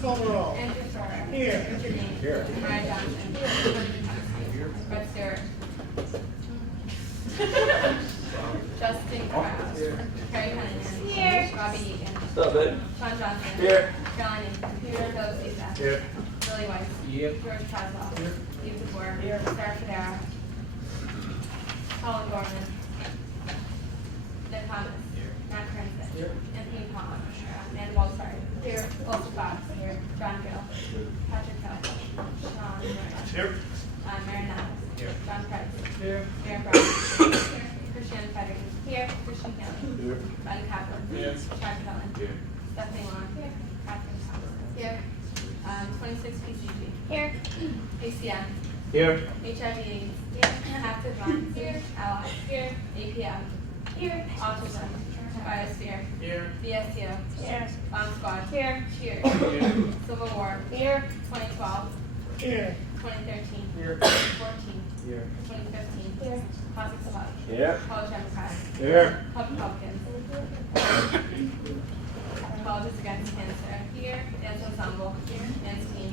call the roll. Andrew Ferreira. Here. Richard Dean. Here. Ryan Johnson. Here. Brett Stewart. Justin Krause. Carrie Cunningham. Here. Robbie Egan. What's up, babe? Sean Johnson. Here. Caroline Egan. Philip Sousa. Here. Billy Weiss. Yep. George Caswell. Here. Steve DeBoer. Sarah Ferreira. Colin Gorman. Nick Thomas. Matt Cranston. Here. Anthony Palmer. Amanda Walsberg. Here. Walter Fox. Here. John Gill. Patrick Hill. Sean Moran. Here. Mary Niles. Here. John Price. Here. Aaron Brown. Here. Christian Federer. Here. Christian Kelly. Here. Ben Kaplan. Here. Chad Cullen. Here. Stephanie Long. Here. Catherine Thomas. Here. 26 PCG. Here. ACM. Here. HIV/AIDS. Here. Active Minds. Here. Allies. Here. APM. Here. Autism. Biosphere. Here. BSTO. Here. Bomb Squad. Here. Cheers. Here. Civil War. Here. 2012. Here. 2013. Here. 2014. Here. 2015. Here. Classic Club. Here. College Democrats. Here. Republicans. Colleges Against Cancer. Here. Dance Ensemble. Here. Dance Team.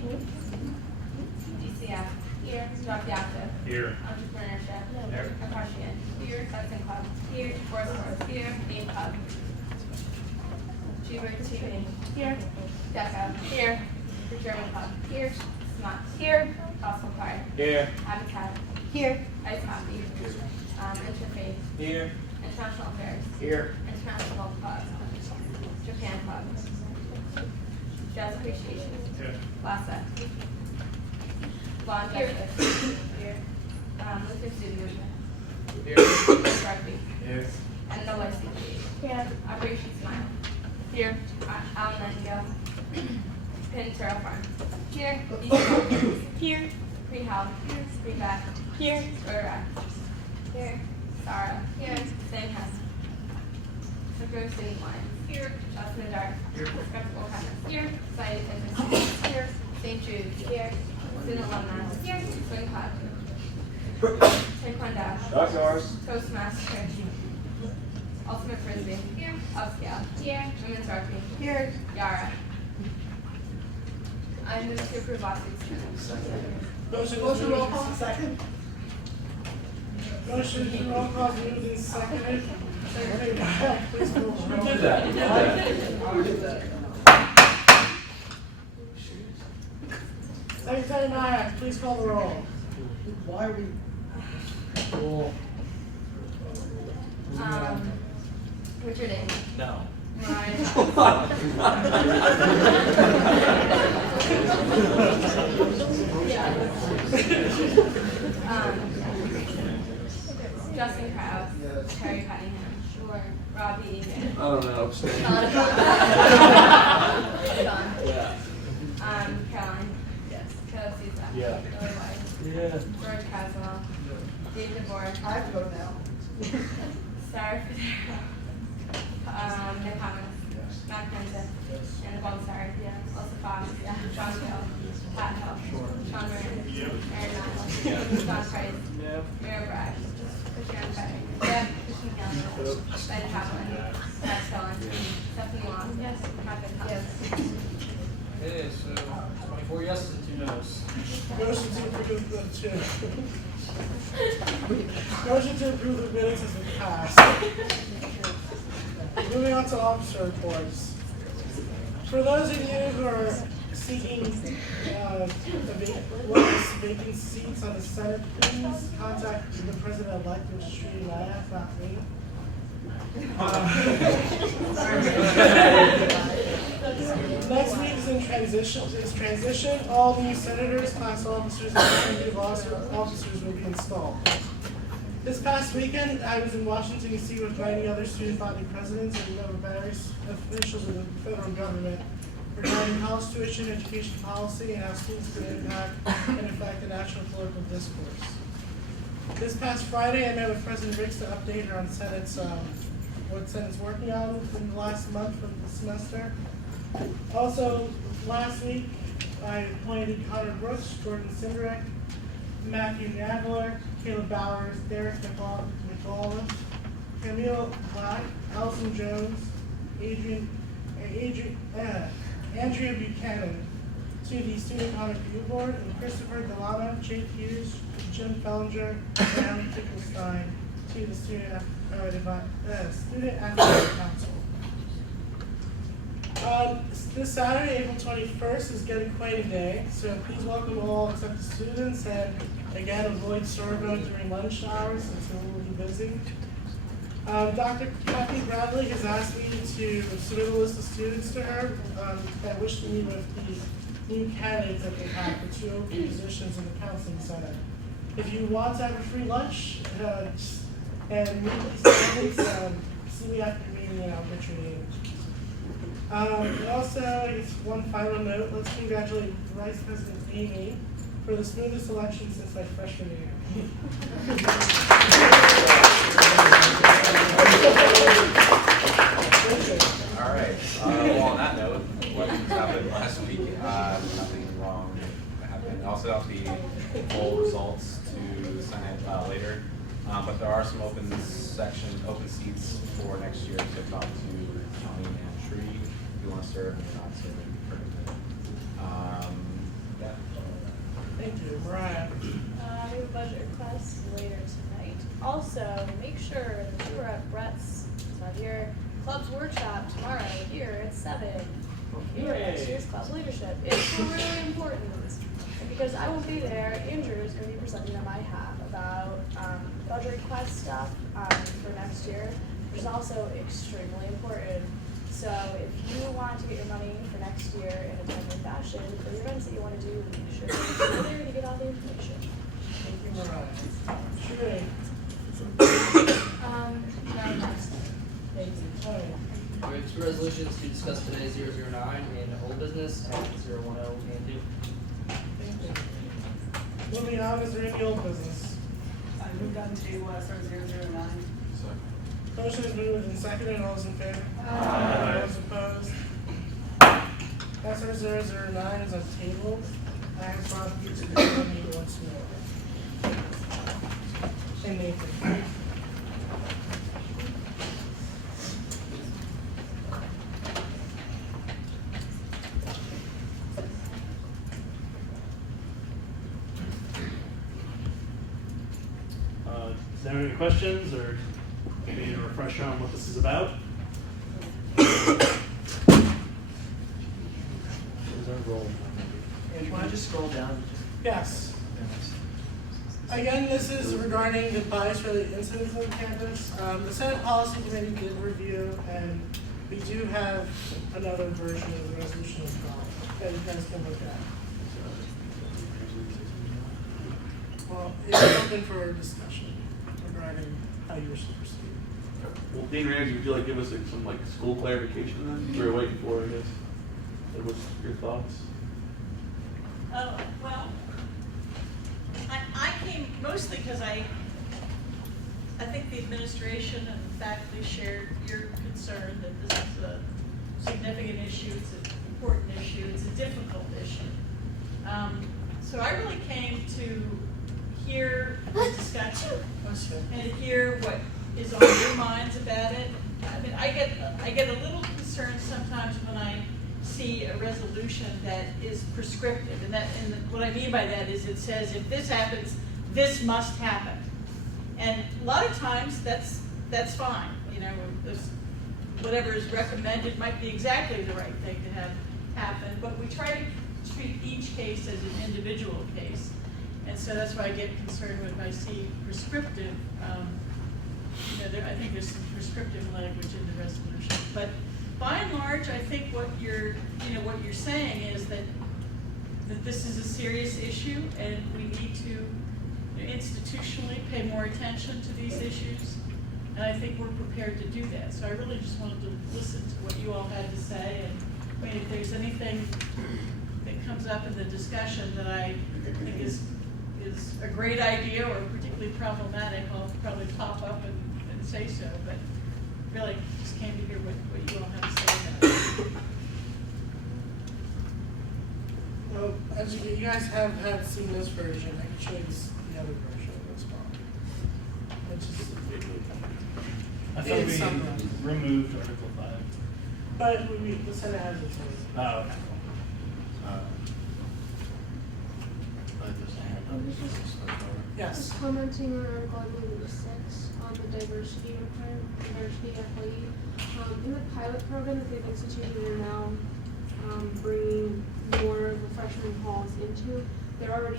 DCF. Here. Drop the Active. Here. Entrepreneurship. Here. Equestrian. Here. Fencing Club. Here. Forest Wars. Here. Game Club. G-Bird TV. Here. DECA. Here. The German Club. Here. SMUT. Here. Gospel Choir. Here. Habitat. Here. Ice Hockey. Interfaith. Here. International Affairs. Here. International Club. Japan Club. Jazz Appreciation. Here. LASA. Law and Justice. Here. Luther Student Movement. Here. Rugby. Here. NAACP. Here. Operation Smile. Here. Alan Nightingale. Penn Terrell Farm. Here. Here. Pre-Health. Here. Pre-Vet. Here. Iraq. Here. Sarah. Here. St. Hess. Secure Student Lions. Here. Justin the Dark. Here. Skeptical Chemist. Here. Scientific. Here. St. Jude. Here. Student Alumni. Here. Swing Club. Taekwondo. Doctors. Toastmaster. Ultimate Frisbee. Here. Upscale. Here. Women's Rugby. Here. Yara. I move to approve last week's minutes. Motion roll call. Second. Motion roll call moved and seconded. Please call the roll. Who did that? Who did that? Secretary Nyack, please call the roll. Why are we? Richard Dean. No. Mariah Justin Krause. Yes. Terry Cunningham. Sure. Robbie Egan. I don't know. Abstain. Sean. Yeah. Caroline. Yes. Philip Sousa. Yeah. Billy Weiss. Yeah. George Caswell. Dave DeBoer. I have to go now. Sarah Ferreira. Nick Thomas. Matt Cranston. Anna Balsar. Elsa Fox. John Gill. Pat Hill. Sean Moran. Aaron Niles. John Price. Mayor Bragg. Christian Federer. Christian Kelly. Ben Kaplan. Chad Cullen. Stephanie Long. Catherine Thomas. Okay, so 24 yeses and 2 noes. Motion to approve the Motion to approve the minutes has been passed. Moving on to officer reports. For those of you who are seeking vacant seats on the Senate, please contact the president-elect, which is Trudy Laff, not me. Next week is transition. All new senators, class officers, and executive officers will be installed. This past weekend, I was in Washington, D.C. with many other student body presidents and various officials of the federal government regarding college tuition, education policy, and how students can impact and affect the national political discourse. This past Friday, I met with President Ricks to update her on Senate's what Senate's working on in the last month of the semester. Also, last week, I appointed Connor Brooks, Jordan Sinderek, Matthew Nadler, Caleb Bowers, Derek McAuliffe, Camille Black, Allison Jones, Andrea Buchanan, to the Student Economic Review Board, and Christopher Delano, Jake Hughes, Jim Fellinger, and Alan Finkelstein to the Student Athletic Council. This Saturday, April 21st, is getting quite a day, so please welcome all except the students, and again, avoid store vote during lunch hours since we'll be busy. Dr. Kathy Bradley has asked me to submit a list of students to her that wish to meet with the new candidates that they have for 2 open positions in the counseling center. If you want to have a free lunch and meet with these candidates, see me after the meeting and I'll get your name. And also, just one final note, let's congratulate Vice President Amy for the smoothest election since my freshman year. All right. Well, on that note, what happened last week? Nothing wrong happened. Also, I'll be full results to the Senate later. But there are some open seats for next year to talk to County and Tree. If you want to serve and you're not serving for a minute. Yeah. Thank you, Mariah. We have a budget request later tonight. Also, make sure that you are at Brett's, it's not here, club's workshop tomorrow here at 7. Here at next year's club leadership. It's really important because I won't be there. Andrew is going to be presenting on my behalf about budget request stuff for next year, which is also extremely important. So if you want to get your money for next year in a timely fashion for the events that you want to do, make sure you're there to get all the information. Thank you, Mariah. Sheree. No, next. Thank you, Tony. We have 2 resolutions to discuss today, 009 in old business and 010 in new. Thank you. Moving on, is there any old business? I moved on to SR 009. Motion is moved and seconded. All those in favor? Aye. All those opposed? SR 009 is untabled. I have brought you to the meeting once more. And Nathan. Is there any questions or maybe a refresher on what this is about? What is our role? Andrew, can I just scroll down? Yes. Again, this is regarding the bias-related incidents on campus. The Senate Policy Committee did review, and we do have another version of the resolution as well that you guys can look at. Well, it's open for discussion regarding how you wish to proceed. Well, Dean Ramsey, would you like to give us some school clarification then? We were waiting for, I guess. What's your thoughts? Well, I came mostly because I think the administration and the faculty shared your concern that this is a significant issue, it's an important issue, it's a difficult issue. So I really came to hear the discussion and to hear what is on your minds about it. I mean, I get a little concerned sometimes when I see a resolution that is prescriptive, and what I mean by that is it says if this happens, this must happen. And a lot of times that's fine. You know, whatever is recommended might be exactly the right thing to have happen, but we try to treat each case as an individual case. And so that's why I get concerned when I see prescriptive, I think there's some prescriptive language in the resolution. But by and large, I think what you're saying is that this is a serious issue, and we need to institutionally pay more attention to these issues. And I think we're prepared to do that. So I really just wanted to listen to what you all had to say. And I mean, if there's anything that comes up in the discussion that I think is a great idea or particularly problematic, I'll probably pop up and say so. But really just came to hear what you all have to say about it. Well, as you guys have seen this version, I can show you the other version as well. It's just, I thought it's something. we removed Article 5. But the Senate has its own. Oh, okay. Yes. Just commenting on Article, I believe it was 6, on the diversity requirement, diversity FYE. In the pilot program that they've instituted and now bringing more of the freshman halls into, there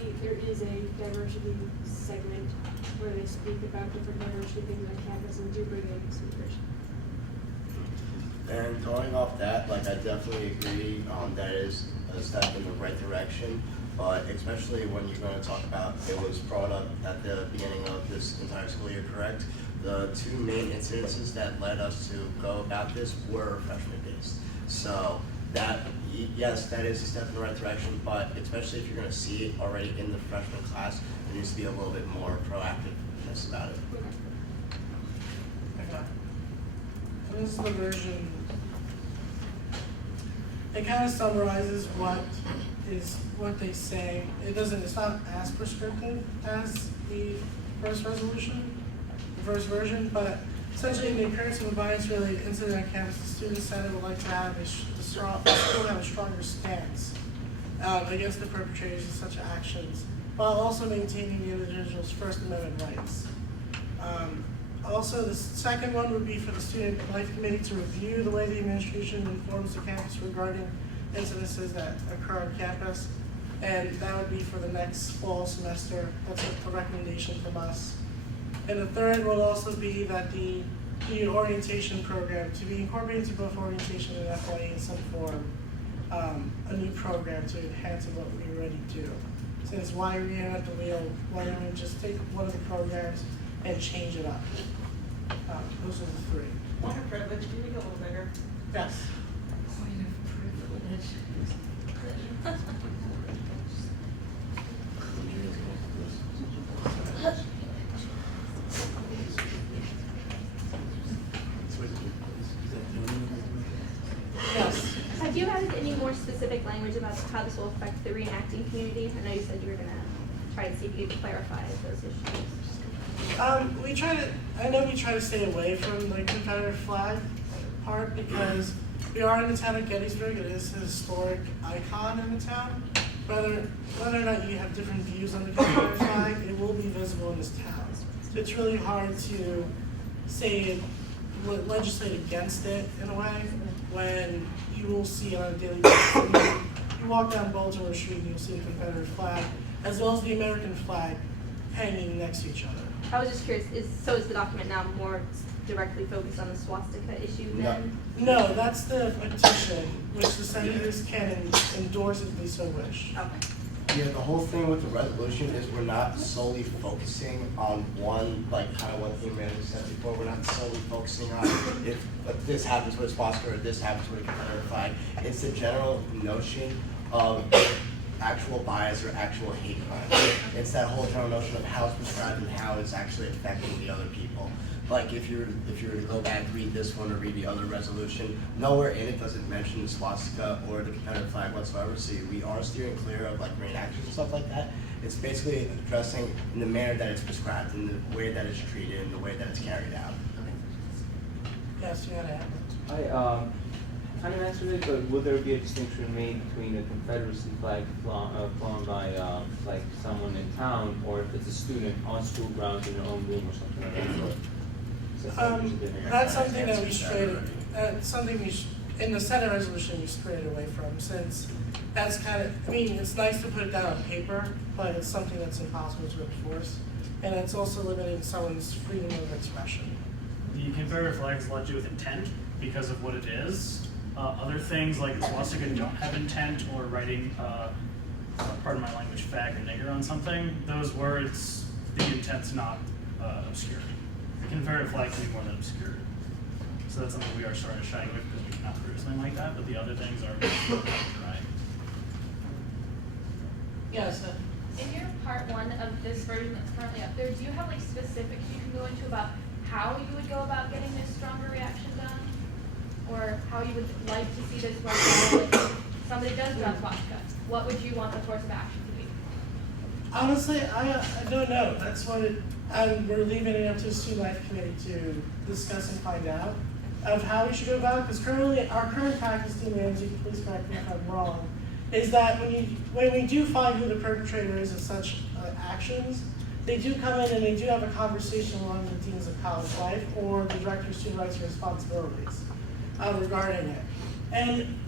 is a diversity segment where they speak about different diversity things on campus and do bring in speakers. And going off that, like I definitely agree that is a step in the right direction. But especially when you're going to talk about, it was brought up at the beginning of this entire school year, correct? The two main incidences that led us to go about this were freshman based. So that, yes, that is a step in the right direction, but especially if you're going to see it already in the freshman class, there needs to be a little bit more proactiveness about it. Okay. And this is the version. It kind of summarizes what they say. It's not as prescriptive as the first resolution, the first version, but essentially in the appearance of a bias-related incident on campus, the student senate would like to have the school have a stronger stance against the perpetrators of such actions, while also maintaining the individual's First Amendment rights. Also, the second one would be for the Student Life Committee to review the way the administration informs the campus regarding incidences that occur on campus, and that would be for the next fall semester. That's a recommendation from us. And the third will also be that the orientation program to be incorporated into both orientation and FYE in some form, a new program to enhance what we already do. Since why reinvent the wheel? Why don't we just take one of the programs and change it up? Those are the three. Point of privilege, can you go a little bigger? Yes. Point of privilege. Yes. Have you added any more specific language about how this will affect the reenacting community? I know you said you were going to try to see if you could clarify those issues. I know we try to stay away from the Confederate flag part because we are in the town of Gettysburg. It is a historic icon in the town. Whether or not you have different views on the Confederate flag, it will be visible in this town. So it's really hard to say legislate against it in a way when you will see on a daily basis. You walk down Baltimore Street and you'll see the Confederate flag as well as the American flag hanging next to each other. I was just curious, is the document now more directly focused on the swastika issue then? No, that's the petition, which the senators can endorse if they so wish. Okay. Yeah, the whole thing with the resolution is we're not solely focusing on one, like kind of what the manager said before, we're not solely focusing on if this happens with a swastika or this happens with a Confederate flag. It's the general notion of actual bias or actual hate crime. It's that whole general notion of how it's prescribed and how it's actually affecting the other people. Like if you were to go back, read this one or read the other resolution, nowhere in it does it mention the swastika or the Confederate flag whatsoever. So we are steering clear of like reenactors and stuff like that. It's basically addressing in the manner that it's prescribed, in the way that it's treated, in the way that it's carried out. Yes, you gotta have it. I kind of answered it, but would there be a distinction made between a Confederacy flag flown by like someone in town, or if it's a student on school grounds in their own room or something like that? That's something that we strayed, in the Senate resolution we strayed away from, since that's kind of, I mean, it's nice to put it down on paper, but it's something that's impossible to enforce. And it's also limiting someone's freedom of expression. The Confederate flag is a lot to do with intent because of what it is. Other things like the swastika don't have intent, or writing, pardon my language, fag or nigger on something. Those words, the intent's not obscure. The Confederate flag can be more than obscure. So that's something we are starting to shy away because we cannot produce something like that, but the other things are right. Yes. In your part one of this version that's currently up there, do you have like specifics you can go into about how you would go about getting this stronger reaction done? Or how you would like to see this work out? Like, somebody does without swastika, what would you want the course of action to be? Honestly, I don't know. That's what we're leaving it up to the Student Life Committee to discuss and find out of how we should go about it. Because currently, our current practice, Dean Ramsey, please correct me if I'm wrong, is that when we do find who the perpetrator is of such actions, they do come in and they do have a conversation along with the deans of college life or the director of student rights and responsibilities regarding it. And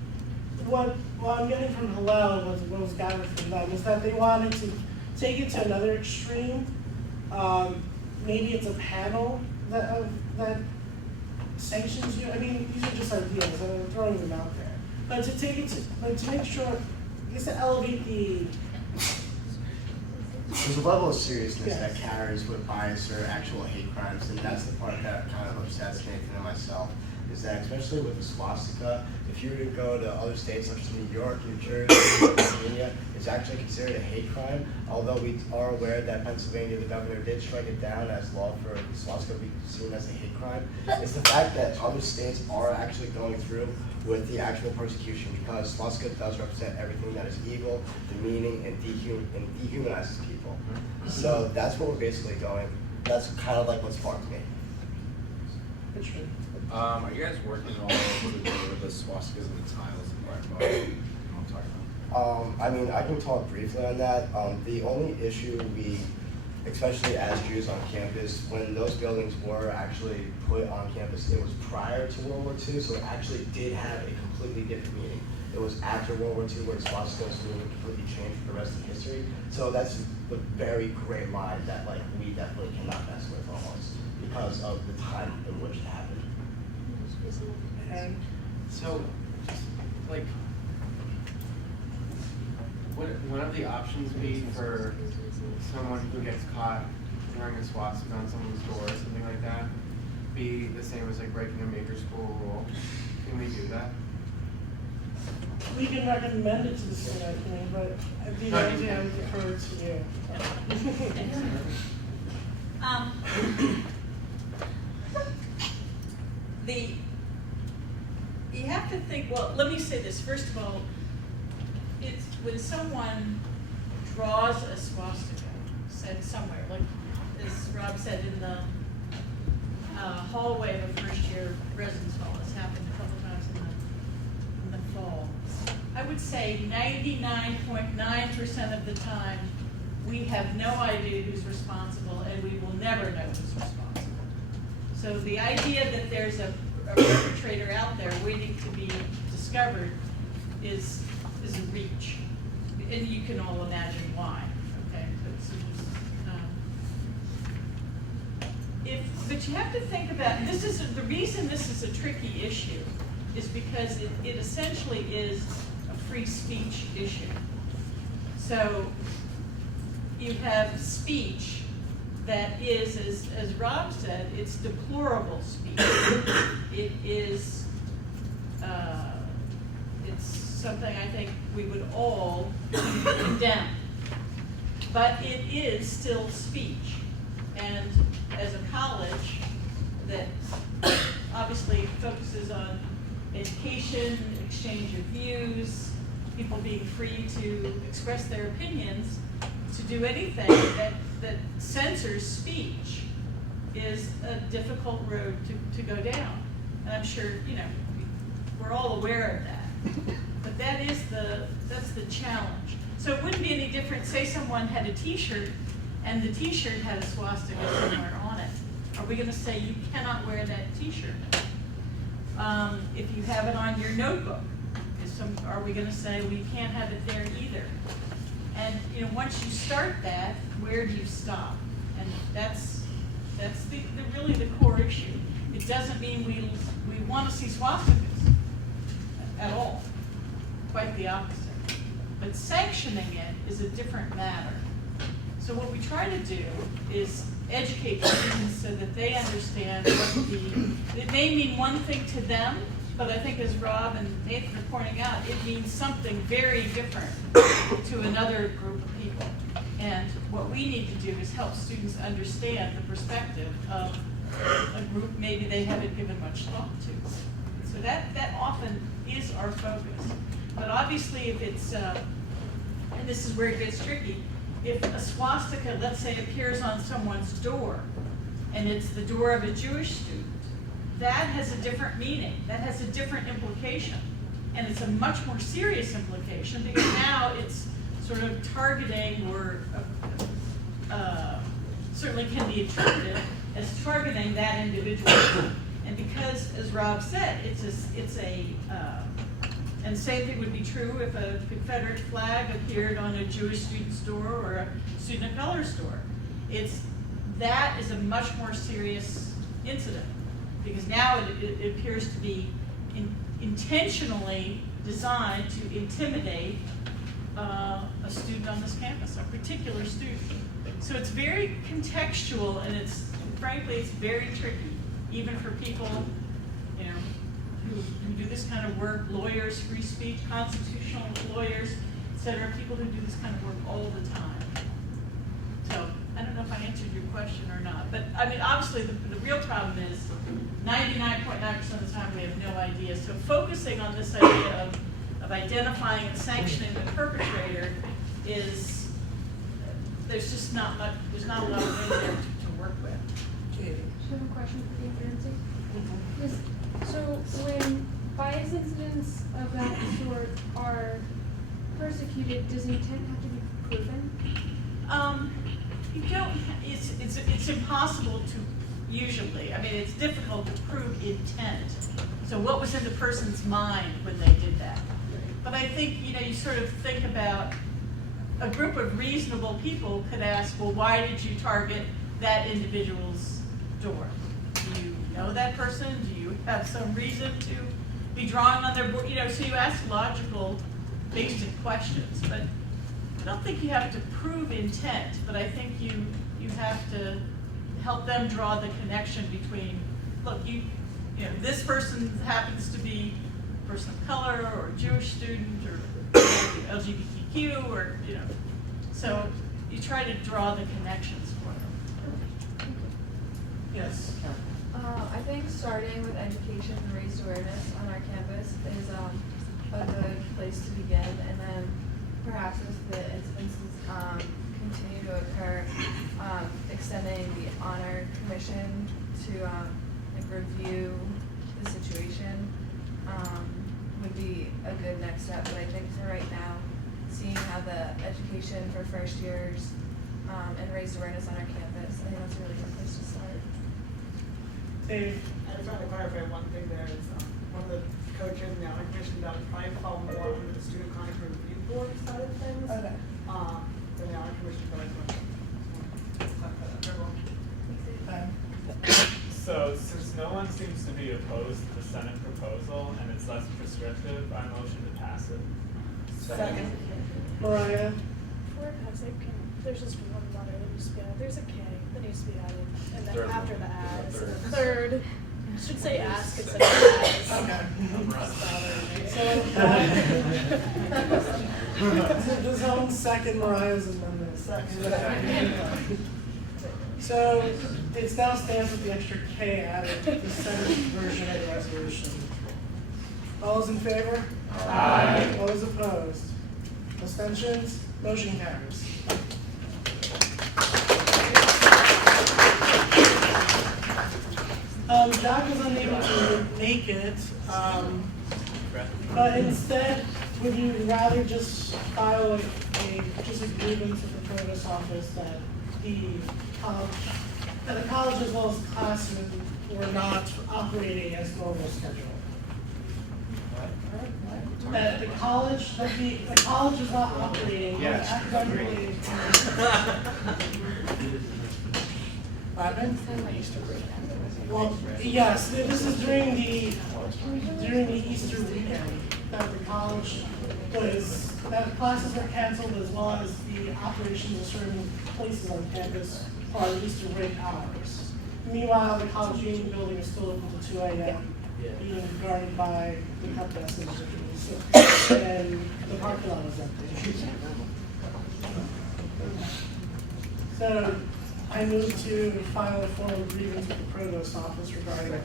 what I'm getting from Hillel and what was gathered from them is that they wanted to take it to another extreme. Maybe it's a panel that sanctions you. I mean, these are just ideas, and I'm throwing them out there. But to take it to make sure, I guess to elevate the. There's a level of seriousness that carries with bias or actual hate crimes, and that's the part that kind of upsets Nathan and myself. Is that especially with the swastika, if you were to go to other states such as New York, New Jersey, Pennsylvania, it's actually considered a hate crime. Although we are aware that Pennsylvania, the governor did strike it down as law for swastika to be seen as a hate crime. It's the fact that other states are actually going through with the actual persecution, because swastika does represent everything that is evil, demeaning, and dehumanizes people. So that's what we're basically going. That's kind of like what sparked me. Are you guys working all over the swastikas and the tiles and what I'm talking about? I mean, I can talk briefly on that. The only issue we, especially as Jews on campus, when those buildings were actually put on campus, it was prior to World War II, so it actually did have a completely different meaning. It was after World War II where the swastikas really completely changed for the rest of history. So that's a very gray line that we definitely cannot mess with almost because of the time in which it happened. And So, like, would one of the options be for someone who gets caught wearing a swastika on someone's door or something like that, be the same as like breaking a maker school rule? Can we do that? we can recommend it to the student, I think, but at the end of the day, I would defer to you. You have to think, well, let me say this. First of all, it's when someone draws a swastika said somewhere, like as Rob said in the hallway of a first year residence hall. It's happened a couple times in the fall. I would say 99.9% of the time we have no idea who's responsible, and we will never know who's responsible. So the idea that there's a perpetrator out there waiting to be discovered is a reach, and you can all imagine why. Okay, but you have to think about this. Is the reason this is a tricky issue is because it essentially is a free speech issue. So you have speech that is, as Rob said, it's deplorable speech. It is, it's something I think we would all condemn. But it is still speech. And as a college that obviously focuses on education, exchange of views, people being free to express their opinions, to do anything that censors speech is a difficult road to go down. And I'm sure, we're all aware of that. But that's the challenge. So it wouldn't be any different, say someone had a t-shirt and the t-shirt had a swastika somewhere on it. Are we gonna say you cannot wear that t-shirt? If you have it on your notebook, are we gonna say, well, you can't have it there either? And once you start that, where do you stop? And that's really the core issue. It doesn't mean we want to see swastikas at all. Quite the opposite. But sanctioning it is a different matter. So what we try to do is educate students so that they understand what it may mean one thing to them, but I think as Rob and Nathan are pointing out, it means something very different to another group of people. And what we need to do is help students understand the perspective of a group maybe they haven't given much thought to. So that often is our focus. But obviously if it's, and this is where it gets tricky, if a swastika, let's say, appears on someone's door, and it's the door of a Jewish student, that has a different meaning. That has a different implication And it's a much more serious implication because now it's sort of targeting or certainly can be interpreted as targeting that individual. And because, as Rob said, and the same thing would be true if a Confederate flag appeared on a Jewish student store or a student of color store. That is a much more serious incident because now it appears to be intentionally designed to intimidate a student on this campus, a particular student. So it's very contextual, and frankly, it's very tricky, even for people, who do this kind of work, lawyers, free speech, constitutional lawyers, et cetera, people who do this kind of work all the time. So I don't know if I answered your question or not, but I mean, obviously the real problem is 99.9% of the time we have no idea. So focusing on this idea of identifying and sanctioning the perpetrator there's just not much, there's not a lot of room there to work with. I have a question for you, Nancy. So when bias incidents of that sort are persecuted, does intent have to be proven? You don't. It's impossible to usually. I mean, it's difficult to prove intent. So what was in the person's mind when they did that? But I think you sort of think about a group of reasonable people could ask, well, why did you target that individual's door? Do you know that person? Do you have some reason to be drawing on their board? So you ask logical, basic questions. But I don't think you have to prove intent, but I think you have to help them draw the connection between, look, this person happens to be a person of color or a Jewish student or LGBTQ or, so you try to draw the connections for them. Yes. I think starting with education and raised awareness on our campus is a good place to begin, and then perhaps as the incidences continue to occur, extending the honor commission to review the situation would be a good next step. But I think for right now, seeing how the education for first years and raised awareness on our campus, I think that's a really good place to start. Dave. I just want to clarify one thing there is one of the co-chairs in the honor commission that would probably fall more under the student conduct review board side of things. Okay. Than the honor commission does. So since no one seems to be opposed to the Senate proposal and it's less prescriptive, I motion to pass it. Second. Mariah. Before it passes, there's just one letter that needs to be added. There's a K that needs to be added. And then Third after one. the ad, it's Third. the third. Should say ask instead of ask. Okay. So the zone second Mariah's amendment. So it now stands with the extra K added to the Senate version of the resolution. All those in favor? Aye. All those opposed? Abstentions? Motion carries. Jack was unable to make it, but instead, would you rather just file just a grievance at the provost office that the college as well as the classroom were not operating as normal schedule? That the college is not operating academically. Well, yes, this is during the Easter weekend that the college that classes were canceled as well as the operations of certain places on campus for our Easter break hours. Meanwhile, the college union building is still open to 2 a.m. being guarded by the cup desk and the parking lot was empty. So I move to file a formal grievance with the provost office regarding that.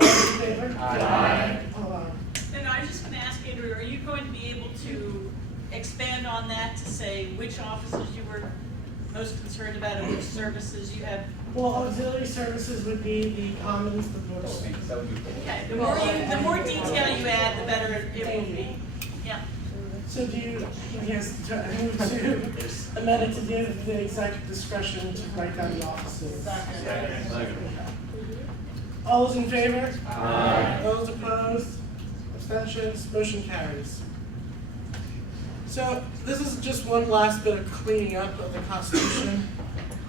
All in favor? Aye. Hold on. And I was just going to ask Andrew, are you going to be able to expand on that to say which offices you were most concerned about and which services you have? Well, auxiliary services would be the commons, the board. Okay, the more detail you add, the better it will be. Yeah. So do you, yes, to move to amend it to give the executive discretion to write down the offices? All those in favor? Aye. Those opposed? Abstentions? Motion carries. So this is just one last bit of cleaning up of the Constitution.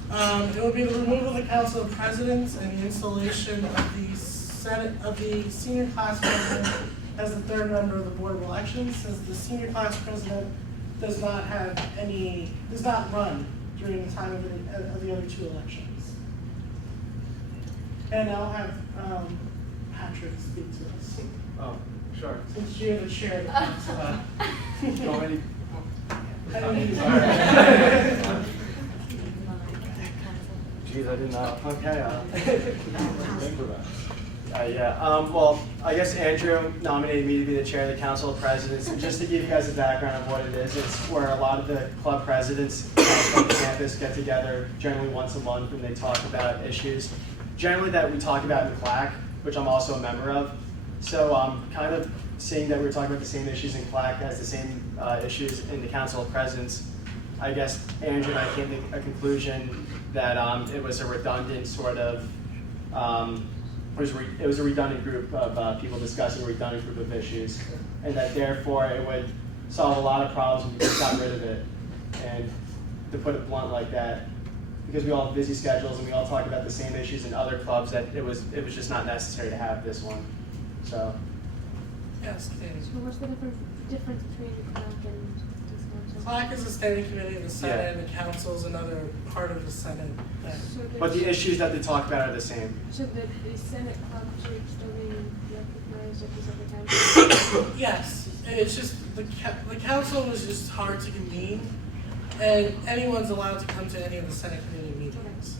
It will be the removal of the Council of Presidents and the installation of the Senate of the senior class president as the third member of the Board of Elections, since the senior class president does not run during the time of the other two elections. And I'll have Patrick speak to us. Oh, sure. Since you're the chair of the council. You want me to- I don't need Geez, I didn't know. Okay. Well, I guess Andrew nominated me to be the chair of the Council of Presidents. And just to give you guys a background of what it is, it's where a lot of the club presidents from the campus get together generally once a month and they talk about issues, generally that we talk about in CLAC, which I'm also a member of. So kind of seeing that we're talking about the same issues in CLAC as the same issues in the Council of Presidents, I guess Andrew and I came to a conclusion that it was a redundant sort of, it was a redundant group of people discussing a redundant group of issues, and that therefore it would solve a lot of problems if we just got rid of it. And to put it blunt like that, because we all have busy schedules and we all talk about the same issues in other clubs, that it was just not necessary to have this one. So. Yes, Katie. So what's the difference between CLAC and this council? CLAC is a standing committee of the Senate, and the council is another part of the Senate. So But the issues that they talk about are the same. So the Senate club should still be recognized at this other council? Yes, it's just the council was just hard to convene, and anyone's allowed to come to any of the Senate committee meetings.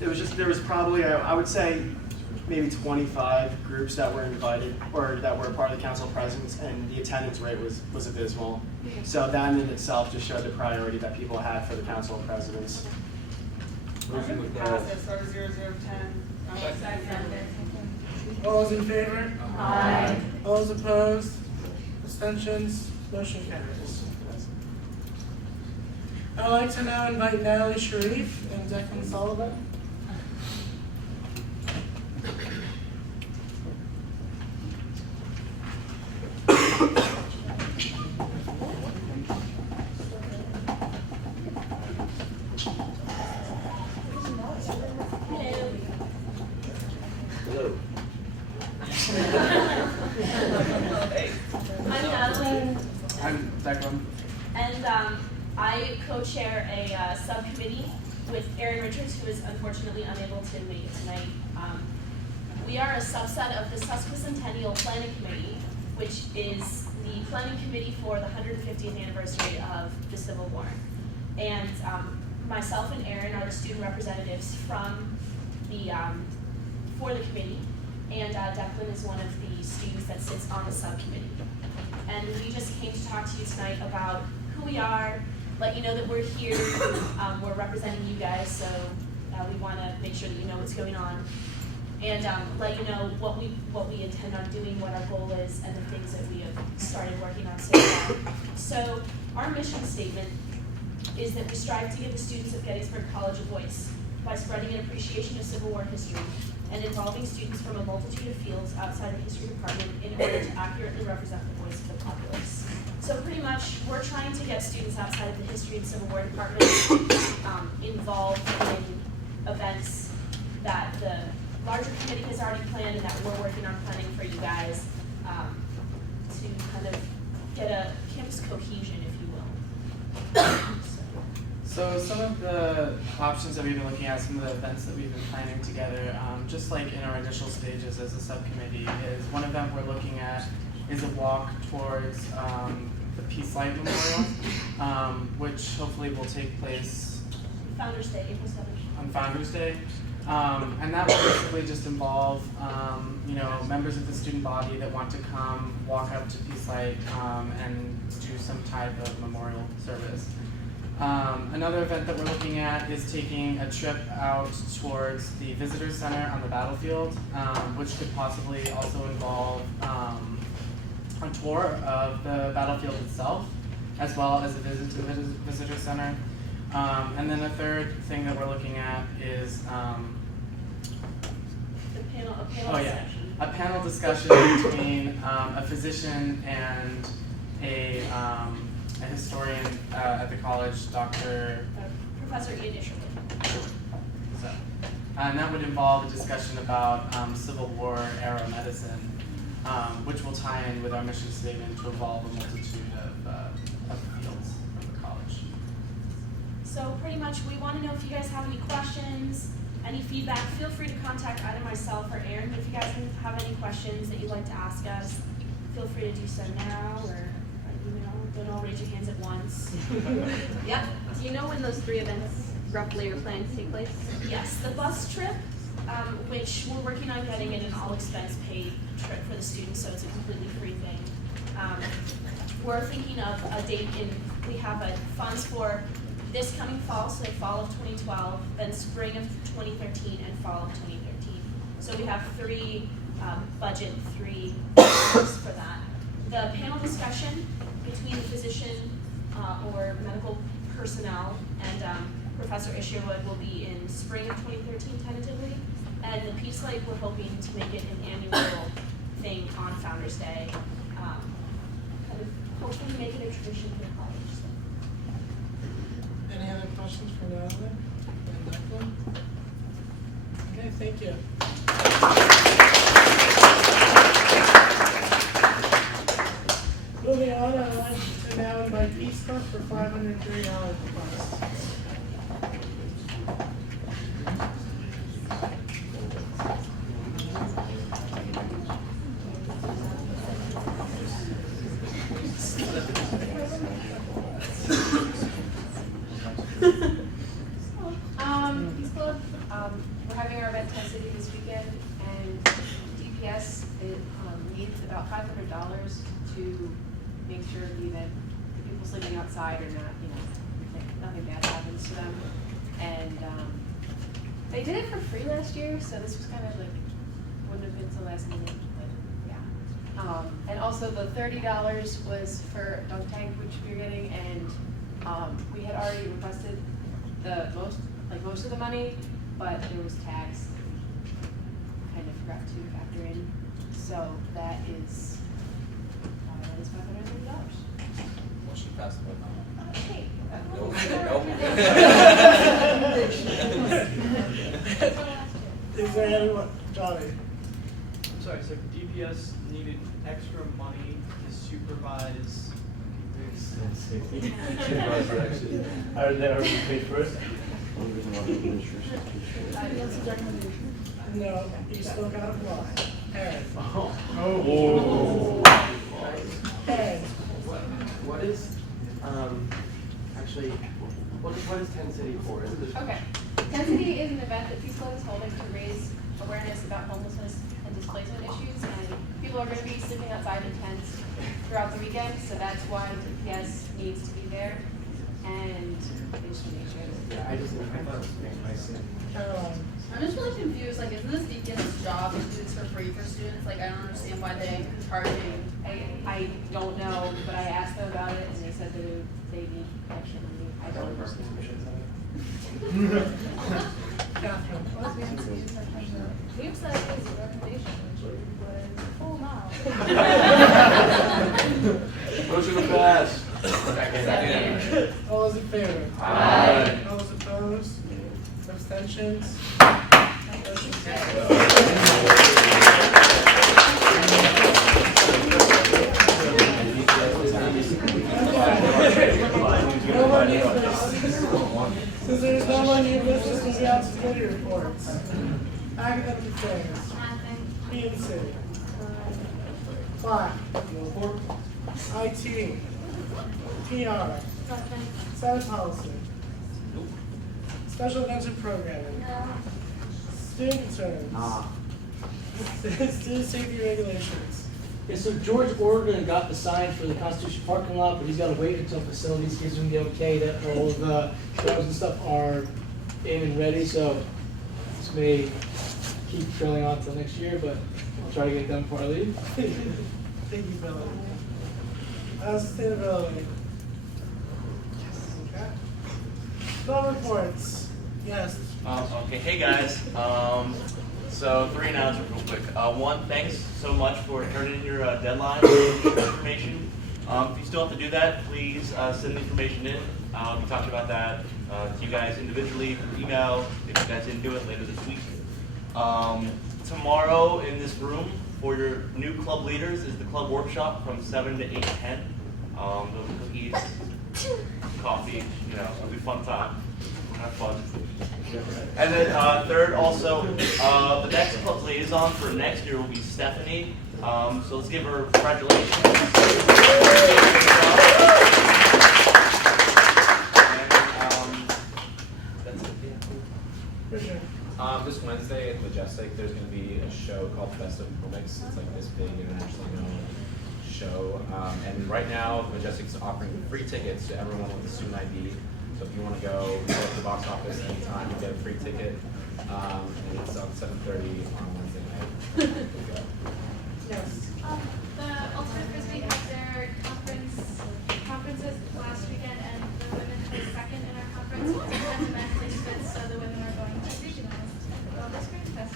There was probably, I would say, maybe 25 groups that were invited or that were part of the Council of Presidents, and the attendance rate was abysmal. So that in itself just showed the priority that people had for the Council of Presidents. Process or 0010. All those in favor? Aye. All those opposed? Abstentions? Motion carries. I'd like to now invite Natalie Sharif and Declan Sullivan. Hello. I'm Natalie. I'm Declan. And I co-chair a subcommittee with Erin Richards, who is unfortunately unable to make it tonight. We are a subset of the Sesquicentennial Planning Committee, which is the planning committee for the 150th anniversary of the Civil War. And myself and Erin are the student representatives from the for the committee, and Declan is one of the students that sits on the subcommittee. And we just came to talk to you tonight about who we are, let you know that we're here, we're representing you guys, so we want to make sure that you know what's going on, and let you know what we intend on doing, what our goal is, and the things that we have started working on so far. So our mission statement is that we strive to give the students of Gettysburg College a voice by spreading an appreciation of Civil War history and involving students from a multitude of fields outside the history department in order to accurately represent the voice of the populace. So pretty much, we're trying to get students outside of the history and Civil War department involved in events that the larger committee has already planned and that we're working on planning for you guys to kind of get a campus cohesion, if you will. So some of the options that we've been looking at, some of the events that we've been planning together, just like in our initial stages as a subcommittee, is one of them we're looking at is a walk towards the Peace Light Memorial, which hopefully will take place Founders Day, April 7th. on Founders Day. And that will basically just involve, members of the student body that want to come, walk up to Peace Light, and do some type of memorial service. Another event that we're looking at is taking a trip out towards the visitor center on the battlefield, which could possibly also involve a tour of the battlefield itself, as well as a visit to the visitor center. And then the third thing that we're looking at is A panel discussion. a panel discussion between a physician and a historian at the college, Dr. Professor Ian Isherwood. So, and that would involve a discussion about Civil War era medicine, which will tie in with our mission statement to involve a multitude of fields from the college. So pretty much we want to know if you guys have any questions, any feedback. Feel free to contact either myself or Aaron. But if you guys have any questions that you'd like to ask us, feel free to do so now or don't all raise your hands at once. Yep. Do you know when those 3 events roughly are planned to take place? Yes, the bus trip, which we're working on getting it an all-expense paid trip for the students, so it's a completely free thing. We're thinking of a date we have funds for this coming fall, so fall of 2012, then spring of 2013, and fall of 2013. So we have 3 trips for that. The panel discussion between the physician or medical personnel and Professor Isherwood will be in spring of 2013 tentatively, and the Peace Light we're hoping to make it an annual thing on Founders Day, kind of hopefully make it a tradition for the college. Any other questions for Natalie and Declan? Okay, thank you. Moving on, I'd like to now invite Peace Club for $503 plus. Peace Club, we're having our event Tent City this weekend, and DPS needs about $500 to make sure the people sleeping outside are not, nothing bad happens to them. And they did it for free last year, so this was kind of like, wouldn't have been so last minute, but yeah. And also the $30 was for dunk tank, which we're getting, and we had already requested most of the money, but there was tax kind of forgot to factor in. So that is $530. Motion passed by now. Okay. Is there anyone, Johnny? I'm sorry, so DPS needed extra money to supervise. Supervisor actually. Are we paid first? No, you still got to apply. Aaron. Oh. Aaron. What is actually what is Tent City for? Is it Okay. Tent City is an event that Peace Club is holding to raise awareness about homelessness and displacement issues, and people are going to be sleeping outside in tents throughout the weekend, so that's why DPS needs to be there, and they just make sure that. Yeah, I thought it was very nice. I'm just really confused, like, isn't this DPS's job to do this for free for students? Like, I don't understand why they're charging. I don't know, but I asked them about it, and they said that they need extra money. I don't understand. We've said his recommendation, which was full mile. Motion to pass. Second. All those in favor? Aye. All those opposed? Abstentions? Motion No more new business. Since there's no more new business, we'll be out to committee reports. Academic affairs. P&C. Black. IT. PR. Senate policy. Special events and programming. Student concerns. Student safety regulations. Yeah, so George Oregon got the sign for the Constitution parking lot, but he's got to wait until facilities gives him the okay that all of the trails and stuff are in and ready. So this may keep trailing on until next year, but I'll try to get it done before I leave. Thank you, Billy. Sustainability. Okay. Club reports. Yes. Okay, hey guys. So 3 announcements real quick. One, thanks so much for turning in your deadline for information. If you still have to do that, please send the information in. We talked about that to you guys individually through email. If you guys didn't do it, later this week. Tomorrow in this room for your new club leaders is the club workshop from 7 to 8:10. There'll be cookies, coffee, you know, it'll be a fun time. We'll have fun. And then third, also, the next club liaison for next year will be Stephanie. So let's give her congratulations. That's it. This Wednesday at Majestic, there's going to be a show called Best of Comics. It's like this big internationally known show. And right now, Majestic's offering free tickets to everyone with a student ID. So if you want to go to the box office anytime, you get a free ticket. And it's on 7:30 on Wednesday night. Yes. The Ultimate Frisbee had their conferences last weekend, and the women placed second in our conference, and the men placed fifth, so the women are going to regionals. Well, this great fest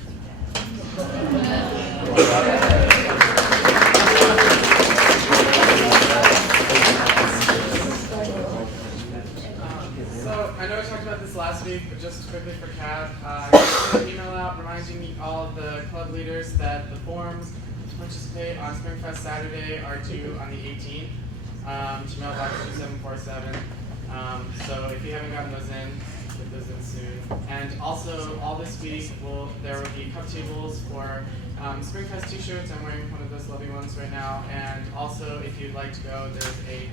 So I know I talked about this last week, but just quickly for Kat, I sent an email out reminding all of the club leaders that the forms to participate on Springfest Saturday are due on the 18th to mailbox 2747. So if you haven't gotten those in, get those in soon. And also, all this week, there will be cup tables for Springfest t-shirts. I'm wearing one of those lovely ones right now. And also, if you'd like to go, there's a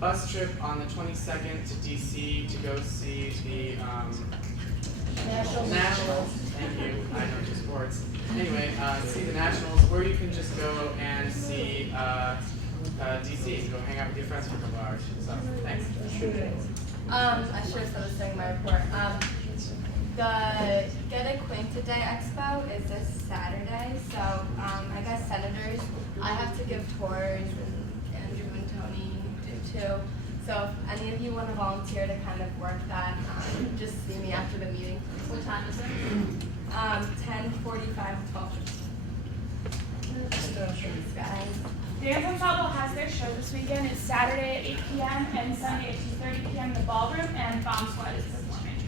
bus trip on the 22nd to DC to go see the Nationals. Thank you. I know just sports. Anyway, see the Nationals, or you can just go and see DC. Go hang out with your friends for a couple hours. So, thanks. I should have said this thing in my report. The Get Acquainted Day Expo is this Saturday, so I guess senators, I have to give tours, and Andrew and Tony do too. So if any of you want to volunteer to kind of work that, just see me after the meeting. What time is it? 10:45 to 12:15. Thanks, guys. Dance Ensemble has their show this weekend. It's Saturday at 8 p.m. and Sunday at 2:30 p.m. in the ballroom, and Bomb Squad is performing.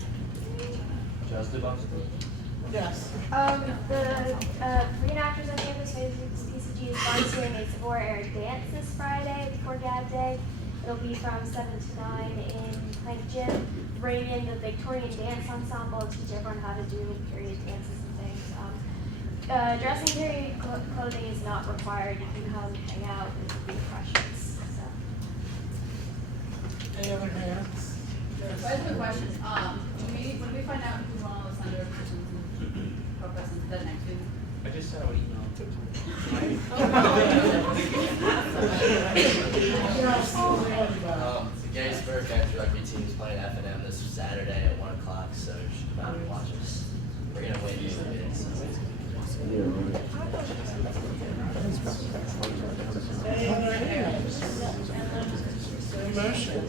Just the Bomb Squad. Yes. The reenactors on campus, PCG is sponsoring a Savor Air Dance this Friday before Gab Day. It'll be from 7 to 9 in Plank Gym. Bring in the Victorian Dance Ensemble to teach everyone how to do period dances and things. Dressing period clothing is not required. You can come hang out and be questions. So. Any other hands? Yes. I have a question. When we find out who's on the Senator co-president, is that next week? I just sent out an email. The Gettysburg Active Rugby team is playing F&M this Saturday at 1 o'clock, so you should come out and watch us. We're going to win these games, so it's going to be Any other hands? Motion.